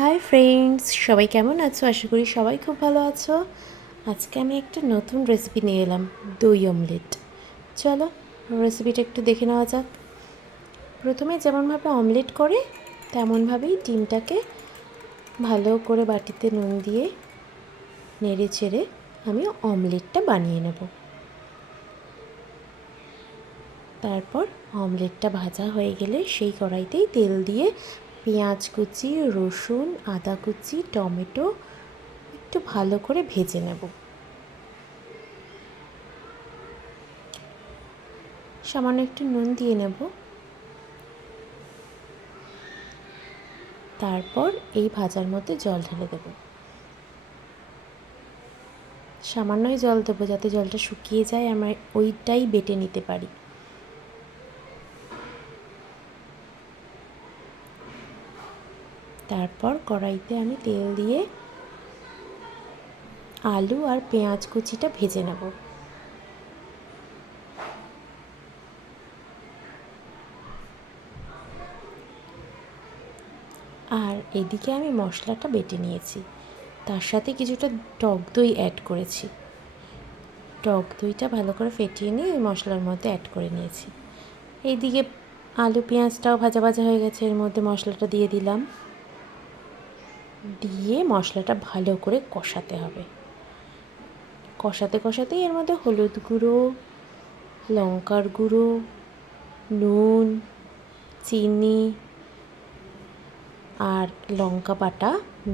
Hi friends, সবাই কেমন আছো? আশা করি সবাই খুব ভালো আছো। আজকে আমি একটা নতুন রেসিপি নিয়ে এলাম, দই অমলেট। চলো রেসিপিটা একটু দেখে নেওয়া যাক। প্রথমে যেমনভাবে অমলেট করে তেমনভাবেই ডিমটাকে ভালো করে বাটিতে নুন দিয়ে নেড়ে চেড়ে আমি অমলেটটা বানিয়ে নেব। তারপর অমলেটটা ভাজা হয়ে গেলে সেই কড়াইতেই তেল দিয়ে পেঁয়াজ কুচি, রসুন, আদা কুচি, টমেটো একটু ভালো করে ভেজে নেব। সামান্য একটু নুন দিয়ে নেব। তারপর এই ভাজার মধ্যে জল ঢেলে দেব। সামান্যই জল দেবো যাতে জলটা শুকিয়ে যায়, আমরা ওইটাই বেটে নিতে পারি। তারপর কড়াইতে আমি তেল দিয়ে আলু আর পেঁয়াজ কুচিটা ভেজে নেব। আর এদিকে আমি মশলাটা বেটে নিয়েছি, তার সাথে কিছুটা টক দই অ্যাড করেছি। টক দইটা ভালো করে ফেটিয়ে নিয়ে ওই মশলার মধ্যে অ্যাড করে নিয়েছি। এইদিকে আলু পেঁয়াজটাও ভাজা ভাজা হয়ে গেছে, এর মধ্যে মশলাটা দিয়ে দিলাম। দিয়ে মশলাটা ভালো করে কষাতে হবে। কষাতে কষাতেই এর মধ্যে হলুদ গুঁড়ো, লঙ্কার গুঁড়ো, নুন, চিনি আর লঙ্কা বাটা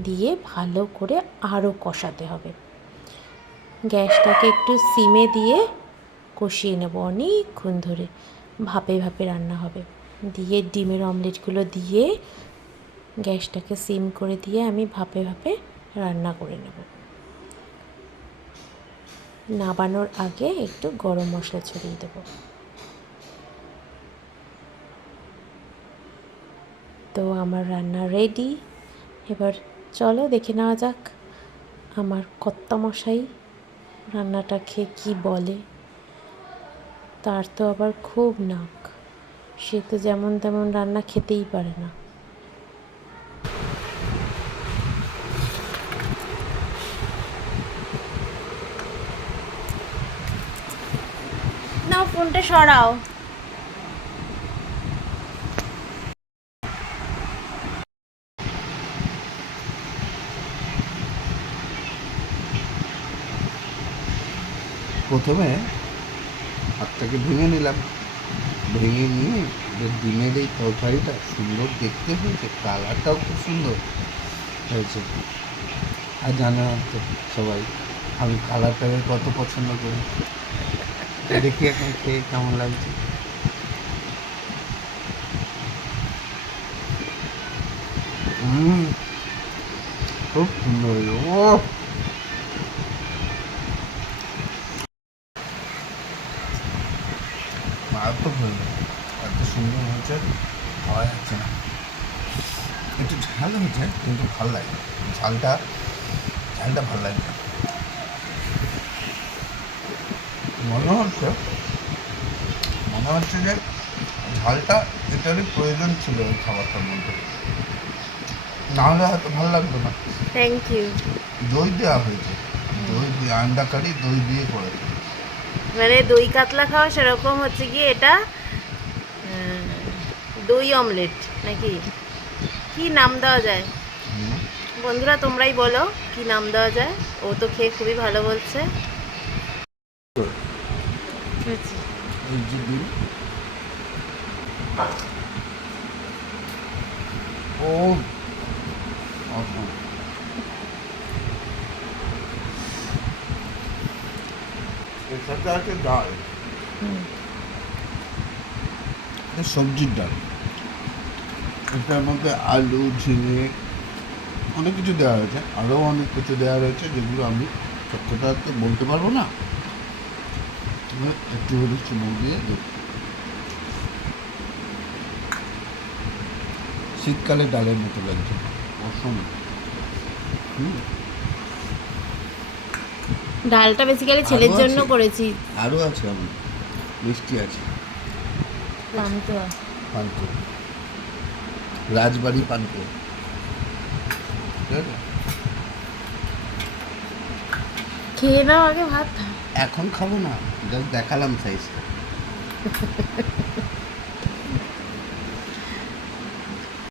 দিয়ে ভালো করে আরও কষাতে হবে। গ্যাসটাকে একটু সিমে দিয়ে কষিয়ে নেব অনেকক্ষণ ধরে, ভাপে ভাপে রান্না হবে। দিয়ে ডিমের অমলেটগুলো দিয়ে গ্যাসটাকে সিম করে দিয়ে আমি ভাপে ভাপে রান্না করে নেব। নাবানোর আগে একটু গরম মশলা ছড়িয়ে দেব। তো আমার রান্না রেডি। এবার চলো দেখে নেওয়া যাক আমার কর্তামশাই রান্নাটা খেয়ে কী বলে। তার তো আবার খুব নাক, সে তো যেমন তেমন রান্না খেতেই পারে না। নাও ফোনটা সরাও। প্রথমে হাতটাকে ভেঙে নিলাম, ভেঙে নিয়ে ডিমের এই তরকারিটা সুন্দর দেখতে হয়েছে, কালারটাও খুব সুন্দর হয়েছে। আর জানো তো সবাই আমি কালারটাকে কত পছন্দ করি। দেখি এখন খেয়ে কেমন লাগছে। খুব সুন্দর হয়েছে। ও মারাত্মক হয়েছে, এত সুন্দর হয়েছে খাওয়া যাচ্ছে না। একটু ঝাল হয়েছে কিন্তু ভাল লাগে, ঝালটা ঝালটা ভাল লাগে না। মনে হচ্ছে মনে হচ্ছে যে ঝালটা এটারই প্রয়োজন ছিল ওই খাবারটার মধ্যে, নাহলে হয়তো ভালো লাগতো না। Thank you. দই দেওয়া হয়েছে, দই দিয়ে আন্ডা কারি দই দিয়ে করেছে। মানে দই কাতলা খাওয়া সেরকম হচ্ছে কি এটা দই অমলেট নাকি কি নাম দেওয়া যায়? হুম, বন্ধুরা তোমরাই বলো কি নাম দেওয়া যায়। ও তো খেয়ে খুবই ভালো বলছে। এই যে ডিম, ও awesome। এর সাথে আছে ডাল, এটা সবজির ডাল। এটার মধ্যে আলু, ঝিঙে অনেক কিছু দেওয়া হয়েছে, আরও অনেক কিছু দেওয়া রয়েছে যেগুলো আমি সত্যটা তো বলতে পারবো না। একটু হলে চুমুক দিয়ে দেখি। শীতকালে ডালের মতো লাগছে, অসম। ডালটা বেসিক্যালি আরও ছেলের জন্য আছে, করেছি। আরও আছে, আমি মিষ্টি আছে, পান্তুয়া। পান্তুয়া, রাজবাড়ি পান্তুয়া। বুঝতে পেরেছো? খেয়ে নাও আগে ভাত। এখন খাবো না, জাস্ট দেখালাম সাইজটা।